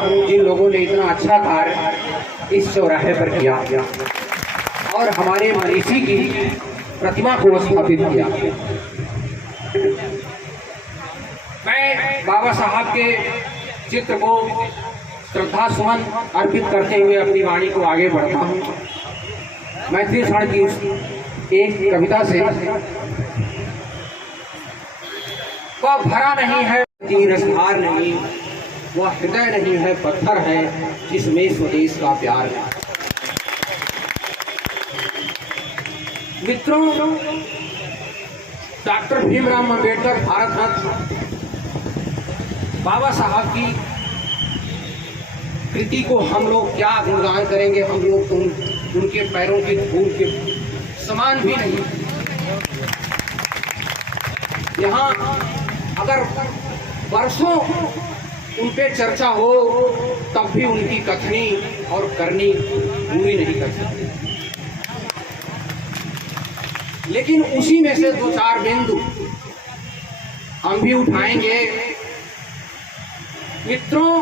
हूँ जिन लोगों ने इतना अच्छा कार्य इस चौराहे पर किया और हमारे मनीषी की प्रतिमा को स्थापित किया। मैं बाबा साहब के चित्र को श्रद्धा सुमन अर्पित करते हुए अपनी वाणी को आगे बढ़ता हूँ। मैथिली क्षण की एक कविता से, वह भरा नहीं है रसधार नहीं, वह हृदय नहीं है पत्थर है जिसमें स्वदेश का प्यार है। मित्रों, डॉक्टर भीमराव अम्बेडकर भारत रत्न बाबा साहब की कृति को हम लोग क्या गुणगान करेंगे, हम लोग तो उनके पैरों की धूल के समान भी नहीं। यहाँ अगर वर्षों उन पे चर्चा हो तब भी उनकी कथनी और करनी पूरी नहीं कर सकते। लेकिन उसी में से दो चार बिंदु हम भी उठाएंगे। मित्रों,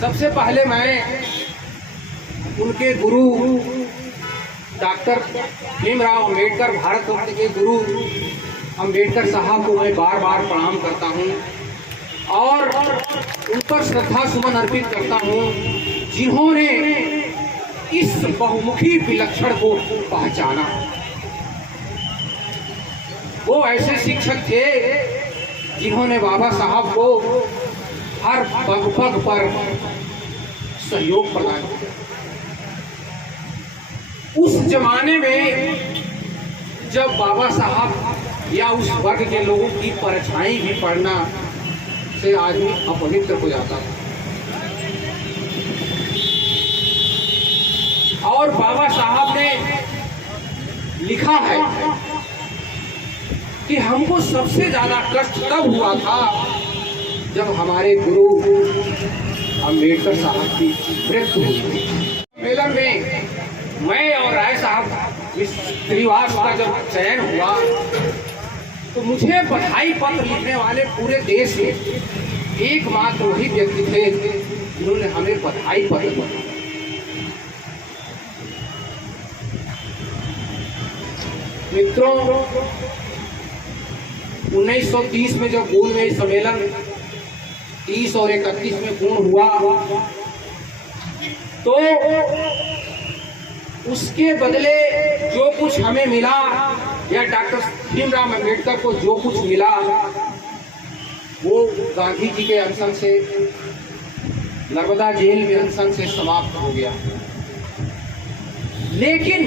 सबसे पहले मैं उनके गुरु डॉक्टर भीमराव अम्बेडकर, भारत रत्न के गुरु अम्बेडकर साहब को मैं बार बार प्रणाम करता हूं और उन पर श्रद्धा सुमन अर्पित करता हूं, जिन्होंने इस बहुमुखी विलक्षण को पहचाना। वो ऐसे शिक्षक थे जिन्होंने बाबा साहब को हर पग पग पर सहयोग प्रदान किया। उस जमाने में जब बाबा साहब या उस वर्ग के लोगों की परछाई भी पड़ना से आदमी अपवित्र हो जाता था। और बाबा साहब ने लिखा है कि हमको सबसे ज्यादा कष्ट तब हुआ था जब हमारे गुरु अम्बेडकर साहब की मृत्यु हुई। सम्मेलन में मैं और राय साहब इस त्रिवास का जब चयन हुआ तो मुझे बधाई पत्र लिखने वाले पूरे देश में एकमात्र वही व्यक्ति थे जिन्होंने हमें बधाई पत्र दिया। मित्रों, 1930 में जब गोल में सम्मेलन 30 और 31 में पूर्ण हुआ तो उसके बदले जो कुछ हमें मिला या डॉक्टर भीमराव अम्बेडकर को जो कुछ मिला वो गांधी जी के अनशन से, नर्मदा जेल में अनशन से समाप्त हो गया। लेकिन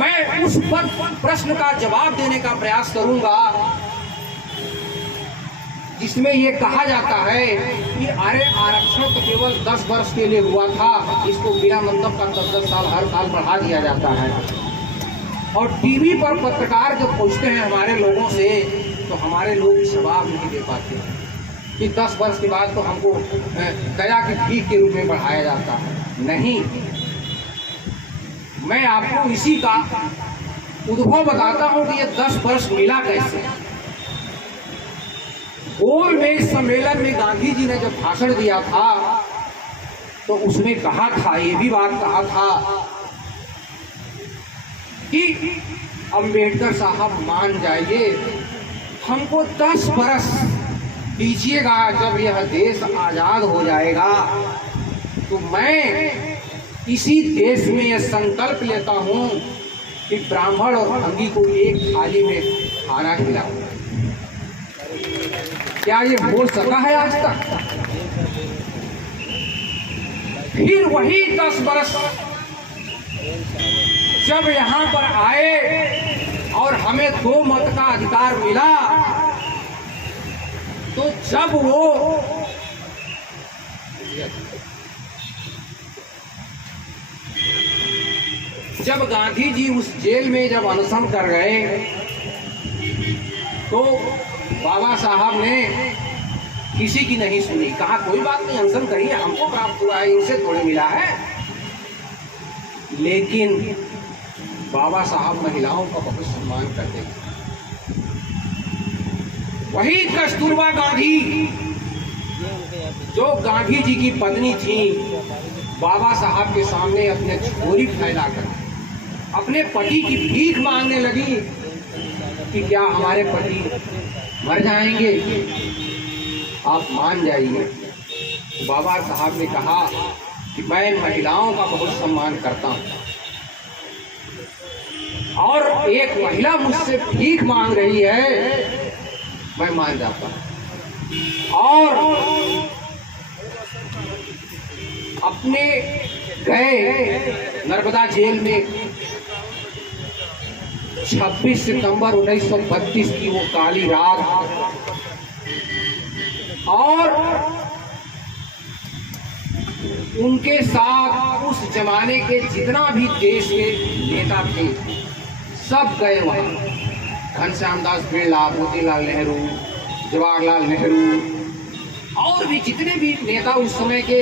मैं उस पर प्रश्न का जवाब देने का प्रयास करूंगा जिसमें ये कहा जाता है कि अरे आरक्षण तो केवल 10 वर्ष के लिए हुआ था, इसको बिना मतलब का 10-10 साल हर साल बढ़ा दिया जाता है। और टीवी पर पत्रकार जब पूछते हैं हमारे लोगों से तो हमारे लोग जवाब नहीं दे पाते कि 10 वर्ष के बाद तो हमको दया की भीख के रूप में बढ़ाया जाता है। नहीं, मैं आपको इसी का उद्भव बताता हूं कि ये 10 वर्ष मिला कैसे। गोल में सम्मेलन में गांधी जी ने जब भाषण दिया था तो उसमें कहा था, ये भी बात कहा था कि अम्बेडकर साहब मान जाइए, हमको 10 बरस दीजिएगा, जब यह देश आजाद हो जाएगा तो मैं इसी देश में यह संकल्प लेता हूं कि ब्राह्मण और भंगी को एक थाली में खाना खिलाऊंगा। क्या ये बोल सका है आज तक? फिर वही 10 बरस जब यहाँ पर आए और हमें 2 मत का अधिकार मिला तो जब गांधी जी उस जेल में जब अनशन कर गए तो बाबा साहब ने किसी की नहीं सुनी, कहा कोई बात नहीं, अनशन करिए, हमको प्राप्त हुआ है, इनसे थोड़े मिला है। लेकिन बाबा साहब महिलाओं का बहुत सम्मान करते थे। वही कस्तूरबा गांधी जो गांधी जी की पत्नी थी, बाबा साहब के सामने अपने झोली फैलाकर अपने पति की भीख मांगने लगी कि क्या हमारे पति मर जाएंगे, आप मान जाइए। बाबा साहब ने कहा कि मैं महिलाओं का बहुत सम्मान करता हूं और एक महिला मुझसे भीख मांग रही है, मैं मान जाता हूं। और अपने गए नर्मदा जेल में 26 सितंबर 1932 की वो काली रात, और उनके साथ उस जमाने के जितना भी देश के नेता थे सब गए वहां। घनश्याम दास बिरला, मोतीलाल नेहरू, जवाहरलाल नेहरू और भी जितने भी नेता उस समय के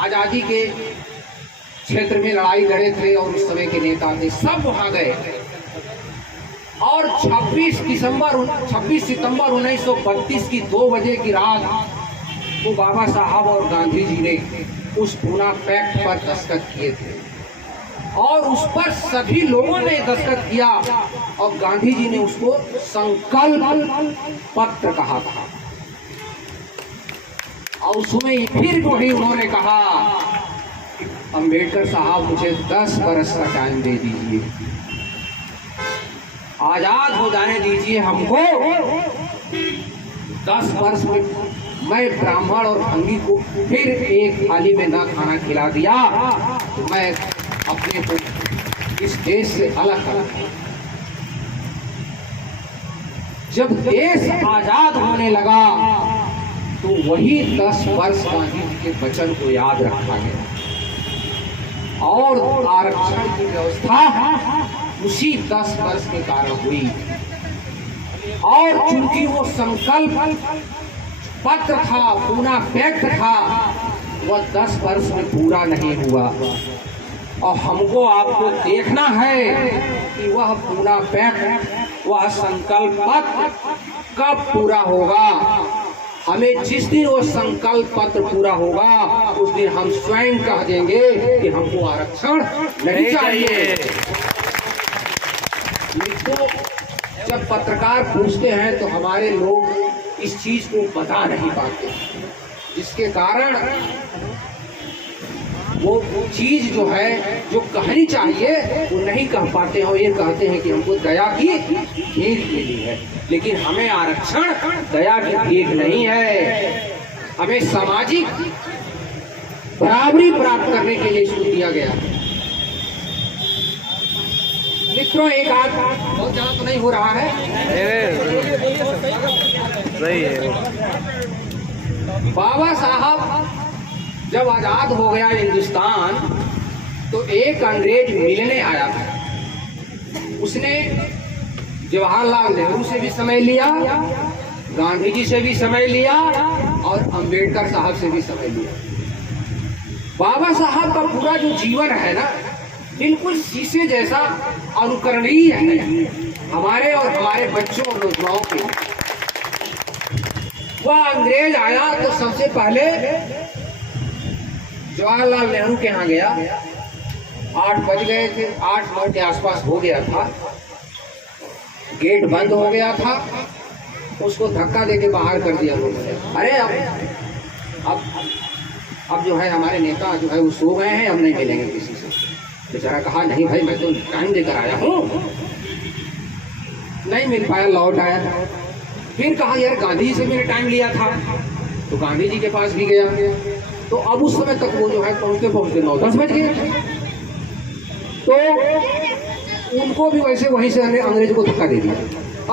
आजादी के क्षेत्र में लड़ाई लड़े थे और उस समय के नेता थे, सब वहां गए। और 26 सितंबर 1932 की 2 बजे की रात वो बाबा साहब और गांधी जी ने उस पूना पैक्ट पर दस्तखत किए थे और उस पर सभी लोगों ने दस्तखत किया और गांधी जी ने उसको संकल्प पत्र कहा था। और उसमें फिर वही उन्होंने कहा, अंबेडकर साहब मुझे 10 बरस का टाइम दे दीजिए, आजाद हो जाने दीजिए हमको। 10 वर्ष में मैं ब्राह्मण और भंगी को फिर एक थाली में ना खाना खिला दिया तो मैं अपने को इस देश से अलग कर। जब देश आजाद होने लगा तो वही 10 वर्ष गांधी जी के वचन को याद रखा गया और आरक्षण की व्यवस्था उसी 10 वर्ष के कारण हुई। और चूंकि वो संकल्प पत्र था, पूना पैक्ट था, वह 10 वर्ष में पूरा नहीं हुआ और हमको आपको देखना है कि वह पूना पैक्ट, वह संकल्प पत्र कब पूरा होगा। हमें जिस दिन वो संकल्प पत्र पूरा होगा उस दिन हम स्वयं कह देंगे कि हमको आरक्षण नहीं चाहिए। तो जब पत्रकार पूछते हैं तो हमारे लोग इस चीज को बता नहीं पाते, जिसके कारण वो चीज जो है जो कहनी चाहिए वो नहीं कह पाते हैं और ये कहते हैं कि हमको दया की भीख मिली है। लेकिन हमें आरक्षण दया की भीख नहीं है, हमें सामाजिक बराबरी प्राप्त करने के लिए इसको दिया गया। मित्रों, एक आध बहुत ज्यादा तो नहीं हो रहा है, सही है। बाबा साहब जब आजाद हो गया हिंदुस्तान तो एक अंग्रेज मिलने आया था। उसने जवाहरलाल नेहरू से भी समय लिया, गांधी जी से भी समय लिया और अंबेडकर साहब से भी समय लिया। बाबा साहब का पूरा जो जीवन है ना, बिल्कुल शीशे जैसा अनुकरणीय है हमारे और हमारे बच्चों और नौजवानों के। वह अंग्रेज आया तो सबसे पहले जवाहरलाल नेहरू के यहाँ गया। 8 बज गए थे, 8-9 के आसपास हो गया था, गेट बंद हो गया था, उसको धक्का देके बाहर कर दिया लोगों ने। अरे अब जो है हमारे नेता जो है वो सो गए हैं, अब नहीं मिलेंगे किसी से। बेचारा कहा नहीं भाई, मैं तो टाइम देकर आया हूँ। नहीं मिल पाया, लौट आया। फिर कहा यार गांधी जी से मैंने टाइम लिया था, तो गांधी जी के पास भी गया। तो अब उस समय तक वो जो है पहुंचते 9-10 बज गए। तो उनको भी वैसे वहीं से अंग्रेज को धक्का दे दिया।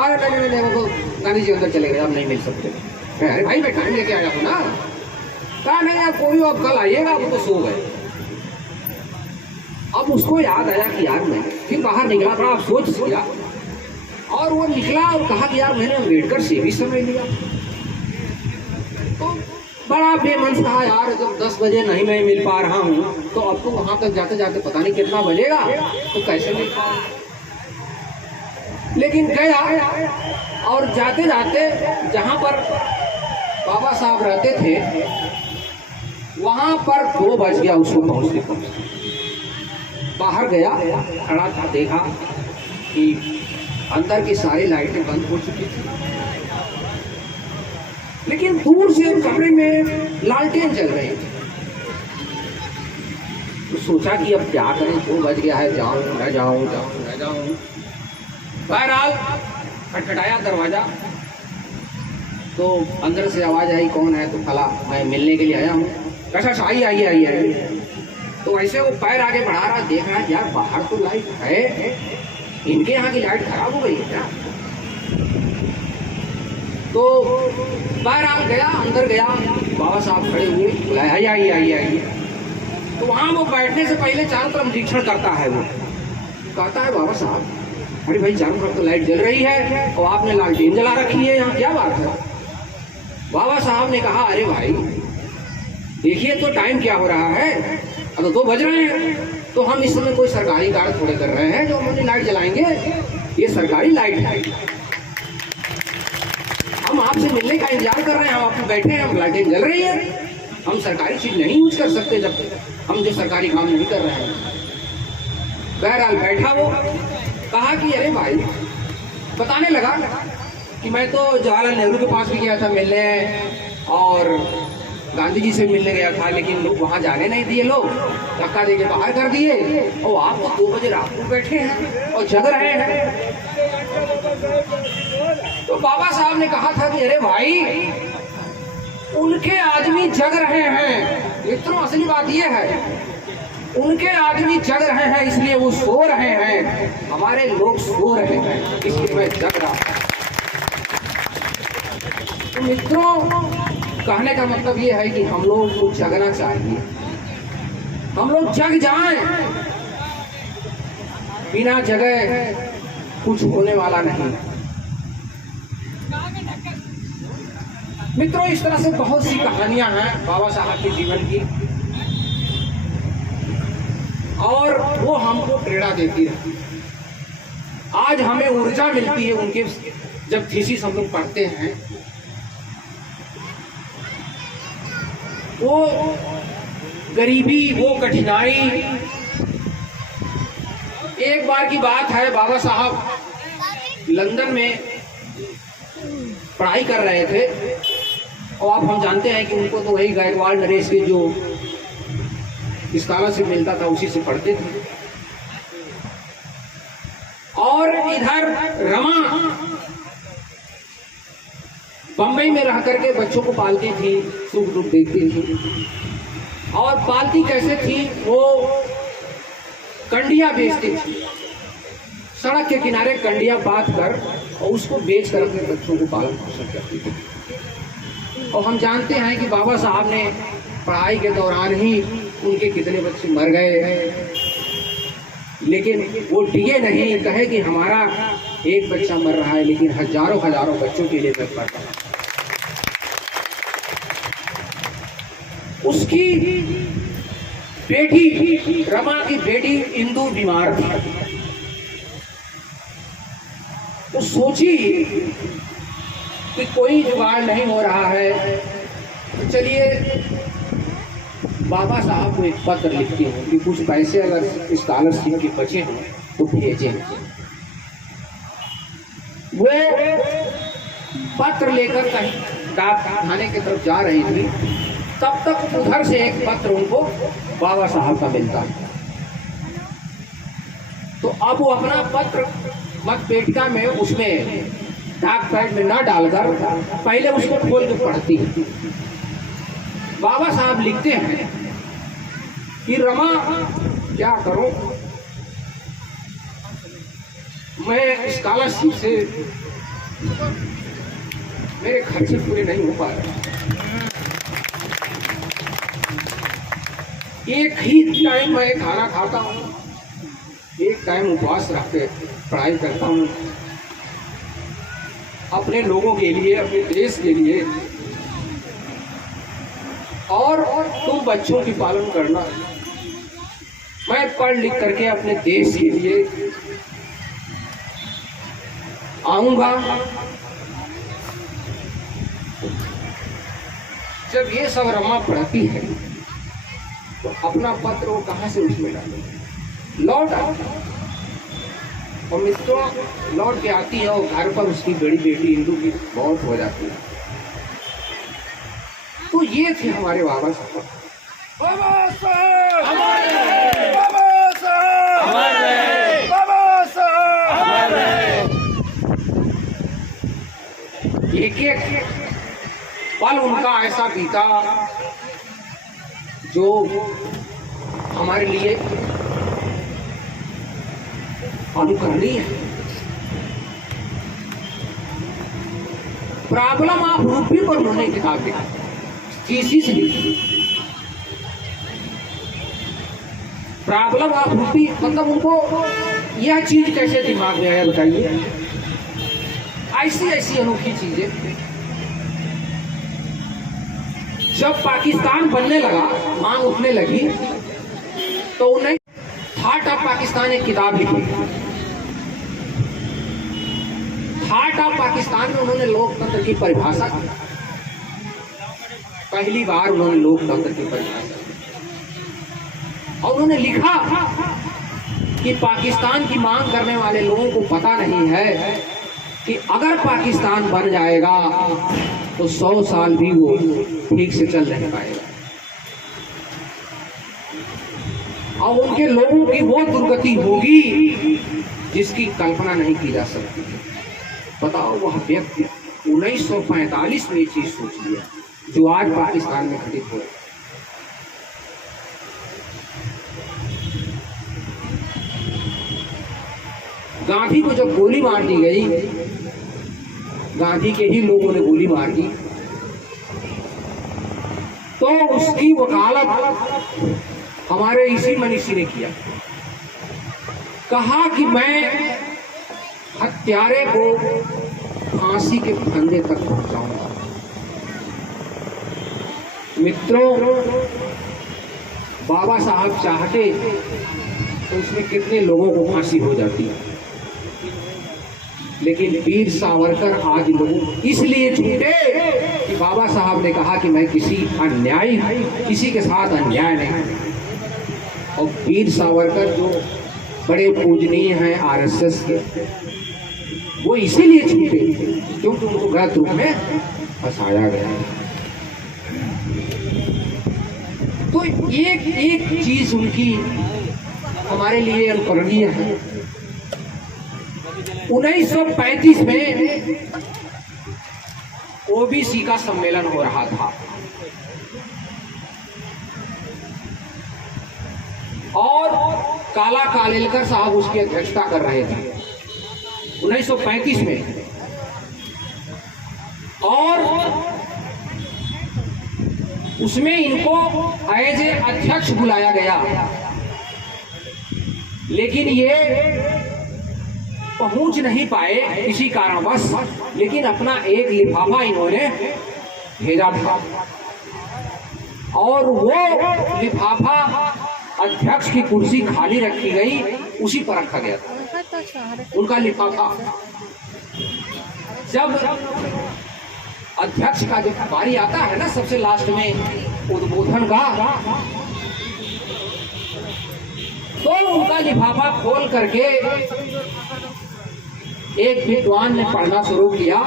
अरे नहीं वो गांधी जी अंदर चले गए, अब नहीं मिल सकते। अरे भाई मैं टाइम लेके आया हूँ ना। कहा नहीं यार कोई अब कल आइएगा, वो तो सो गए। अब उसको याद आया कि यार मैं फिर बाहर निकला, बड़ा अफसोस किया और वो निकला और कहा कि यार मैंने अम्बेडकर से भी समय लिया। तो बड़ा बेमन कहा यार जब 10 बजे नहीं मैं मिल पा रहा हूँ तो अब तो वहां तक जाते जाते पता नहीं कितना बजेगा, तो कैसे मिल पाऊँ। लेकिन गया और जाते जाते जहाँ पर बाबा साहब रहते थे वहाँ पर 2 बज गया उसको पहुँचते। बाहर गया, खड़ा था, देखा कि अंदर की सारी लाइटें बंद हो चुकी थी, लेकिन दूर से कमरे में लालटेन जल रही थी। तो सोचा कि अब क्या करें, 2 बज गया है, जाऊं न जाऊं, जाऊं न जाऊं। बहरहाल खटखटाया दरवाजा, तो अंदर से आवाज आई, कौन है? तो फला, मैं मिलने के लिए आया हूँ। अच्छा आइए आइए आइए आइए। तो ऐसे वो पैर आगे बढ़ा रहा, देख रहा है यार बाहर तो लाइट है, इनके यहाँ की लाइट खराब हो गई है क्या? तो बहरहाल गया, अंदर गया, बाबा साहब खड़े हुए, बुलाया आइए आइए आइए आइए। तो वहाँ वो बैठने से पहले चारों तरफ निरीक्षण करता है। वो कहता है, बाबा साहब, अरे भाई चारों तरफ तो लाइट जल रही है और आपने लालटेन जला रखी है, यहाँ क्या बात है? बाबा साहब ने कहा, अरे भाई देखिए तो टाइम क्या हो रहा है, अब 2 बज रहे हैं, तो हम इस समय कोई सरकारी कार्य थोड़े कर रहे हैं जो हम अपनी लाइट जलाएंगे, ये सरकारी लाइट है, हम आपसे मिलने का इंतजार कर रहे हैं, हम आपको बैठे हैं, हम लाइटें जल रही है, हम सरकारी चीज नहीं यूज कर सकते जब हम जो सरकारी काम नहीं कर रहे हैं। बहरहाल बैठा वो, कहा कि अरे भाई, बताने लगा कि मैं तो जवाहरलाल नेहरू के पास भी गया था मिलने और गांधी जी से मिलने गया था, लेकिन लोग वहां जाने नहीं दिए, लोग धक्का देके बाहर कर दिए, और आप तो 2 बजे रात को बैठे हैं और जग रहे हैं। तो बाबा साहब ने कहा था कि अरे भाई, उनके आदमी जग रहे हैं, मित्रों असली बात यह है, उनके आदमी जग रहे हैं इसलिए वो सो रहे हैं, हमारे लोग सो रहे हैं इसलिए मैं जग रहा हूं। तो मित्रों, कहने का मतलब ये है कि हम लोग को जगना चाहिए, हम लोग जग जाएं, बिना जगह कुछ होने वाला नहीं। मित्रों, इस तरह से बहुत सी कहानियां हैं बाबा साहब के जीवन की, और वो हमको प्रेरणा देती है। आज हमें ऊर्जा मिलती है उनके, जब थीसिस हम लोग पढ़ते हैं, वो गरीबी, वो कठिनाई। एक बार की बात है, बाबा साहब लंदन में पढ़ाई कर रहे थे, और आप हम जानते हैं कि उनको तो वही गायकवाड़ नरेश के जो स्कॉलरशिप मिलता था उसी से पढ़ते थे। और इधर रमा बम्बई में रह करके बच्चों को पालती थी, सुख दुख देखती थी, और पालती कैसे थी, वो कंडिया बेचती थी, सड़क के किनारे कंडिया बांध कर और उसको बेच कर अपने बच्चों को पालन पोषण करती थी। और हम जानते हैं कि बाबा साहब ने पढ़ाई के दौरान ही उनके कितने बच्चे मर गए हैं, लेकिन वो डिगे नहीं, कहे कि हमारा एक बच्चा मर रहा है लेकिन हजारों हजारों बच्चों के लिए मैं पढ़ रहा हूं। उसकी बेटी, रमा की बेटी इंदु बीमार थी, तो सोची कि कोई जुगाड़ नहीं हो रहा है, तो चलिए बाबा साहब को एक पत्र लिखती हूँ कि कुछ पैसे अगर स्कॉलरशिप के बचे हों तो भेजें। वो पत्र लेकर कहीं डाक खाने की तरफ जा रही थी, तब तक उधर से एक पत्र उनको बाबा साहब का मिलता। तो अब वो अपना पत्र मत पेटिका में, उसमें डाक पैड में न डालकर पहले उसको खोल के पढ़ती है। बाबा साहब लिखते हैं कि रमा, क्या करूं, मैं स्कॉलरशिप से मेरे खर्चे पूरे नहीं हो पा रहे, एक ही टाइम मैं खाना खाता हूं, एक टाइम उपवास रख के पढ़ाई करता हूं, अपने लोगों के लिए, अपने देश के लिए, और तुम बच्चों की पालन करना। मैं पढ़ लिख करके अपने देश के लिए आऊंगा जब ये सब रमा पढ़ती है तो अपना पत्र वो कहाँ से उसमें डाले, लौट आती है। और मित्रों लौट के आती है और घर पर उसकी बड़ी बेटी इंदु की मौत हो जाती है। तो ये थे हमारे बाबा साहब। एक एक पल उनका ऐसा बीता जो हमारे लिए अनुकरणीय है। प्रॉब्लम आप रूपी पर उन्होंने किताब लिखा, किसी से लिखी। प्रॉब्लम आप रूपी मतलब उनको यह चीज कैसे दिमाग में आया बताइए। ऐसी ऐसी अनोखी चीजें। जब पाकिस्तान बनने लगा, मांग उठने लगी, तो उन्हें हार्ट ऑफ पाकिस्तान एक किताब लिखी। हार्ट ऑफ पाकिस्तान में उन्होंने लोकतंत्र की परिभाषा की। पहली बार उन्होंने लोकतंत्र की परिभाषा और उन्होंने लिखा कि पाकिस्तान की मांग करने वाले लोगों को पता नहीं है कि अगर पाकिस्तान बन जाएगा तो 100 साल भी वो ठीक से चल नहीं पाएगा और उनके लोगों की वो दुर्गति होगी जिसकी कल्पना नहीं की जा सकती। बताओ वह व्यक्ति 1945 में ये चीज सोच लिया जो आज पाकिस्तान में घटित हो रहा है। गांधी को जब गोली मार दी गई, गांधी के ही लोगों ने गोली मार दी, तो उसकी वकालत हमारे इसी मनीषी ने किया। कहा कि मैं हत्यारे को फांसी के फंदे तक पहुंचाऊंगा। मित्रों बाबा साहब चाहते तो उसमें कितने लोगों को फांसी हो जाती, लेकिन वीर सावरकर आज लोगों इसलिए छूटे कि बाबा साहब ने कहा कि मैं किसी के साथ अन्याय नहीं। और वीर सावरकर जो बड़े पूजनीय हैं आरएसएस के, वो इसीलिए छूटे क्योंकि उनको गलत रूप में फंसाया गया। तो एक एक चीज उनकी हमारे लिए अनुकरणीय है। 1935 में ओबीसी का सम्मेलन हो रहा था और काला कालेलकर साहब उसकी अध्यक्षता कर रहे थे 1935 में। और उसमें इनको एज ए अध्यक्ष बुलाया गया, लेकिन ये पहुंच नहीं पाए किसी कारणवश। लेकिन अपना एक लिफाफा इन्होंने भेजा था और वो लिफाफा अध्यक्ष की कुर्सी खाली रखी गई, उसी पर रखा गया था उनका लिफाफा। जब अध्यक्ष का जो बारी आता है ना सबसे लास्ट में उद्बोधन का, तो उनका लिफाफा खोल करके एक विद्वान ने पढ़ना शुरू किया।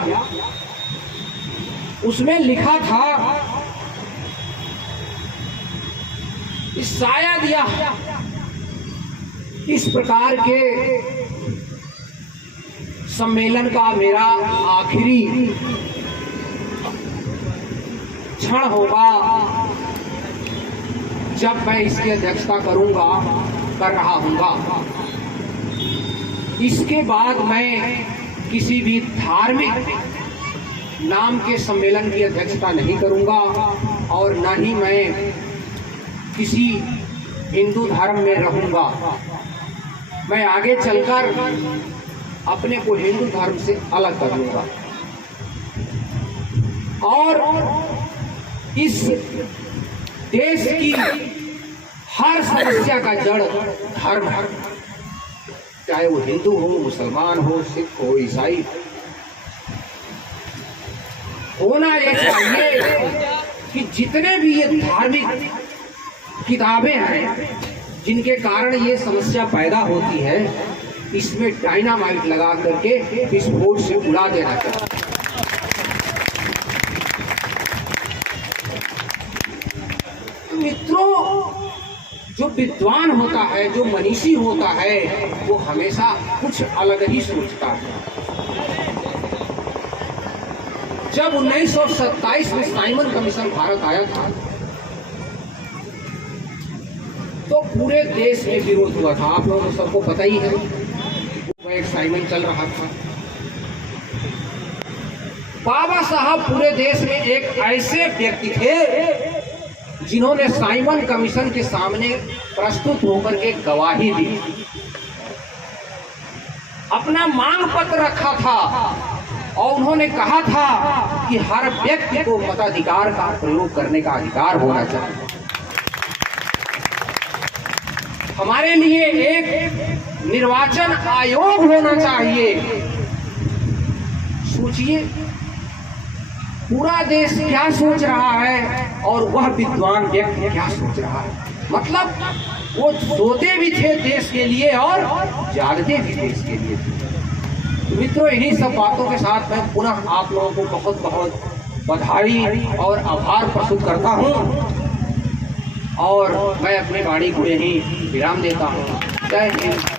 उसमें लिखा था कि शायद यह इस प्रकार के सम्मेलन का मेरा आखिरी क्षण होगा जब मैं इसकी अध्यक्षता कर रहा हूँगा। इसके बाद मैं किसी भी धार्मिक नाम के सम्मेलन की अध्यक्षता नहीं करूँगा और न ही मैं किसी हिंदू धर्म में रहूँगा। मैं आगे चलकर अपने को हिंदू धर्म से अलग कर लूँगा और इस देश की हर समस्या का जड़ धर्म है, चाहे वो हिंदू हो, मुसलमान हो, सिख हो, ईसाई। होना यह चाहिए कि जितने भी ये धार्मिक किताबें हैं जिनके कारण ये समस्या पैदा होती है, इसमें डायनामाइट लगा करके विस्फोट से उड़ा देना चाहिए। मित्रों, जो विद्वान होता है, जो मनीषी होता है, वो हमेशा कुछ अलग ही सोचता है। जब 1927 में साइमन कमीशन भारत आया था तो पूरे देश में विरोध हुआ था। आप लोगों को सबको पता ही है, वो एक साइमन चल रहा था। बाबा साहब पूरे देश में एक ऐसे व्यक्ति थे जिन्होंने साइमन कमीशन के सामने प्रस्तुत होकर के गवाही दी, अपना मांग पत्र रखा था और उन्होंने कहा था कि हर व्यक्ति को मताधिकार का प्रयोग करने का अधिकार होना चाहिए। हमारे लिए एक निर्वाचन आयोग होना चाहिए। सोचिए, पूरा देश क्या सोच रहा है और वह विद्वान व्यक्ति क्या सोच रहा है। मतलब वो सोते भी थे देश के लिए और जागते भी देश के लिए। तो मित्रों, इन्हीं सब बातों के साथ मैं पुनः आप लोगों को बहुत बहुत बधाई और आभार प्रस्तुत करता हूँ और मैं अपनी वाणी को यहीं विराम देता हूँ। जय हिंद।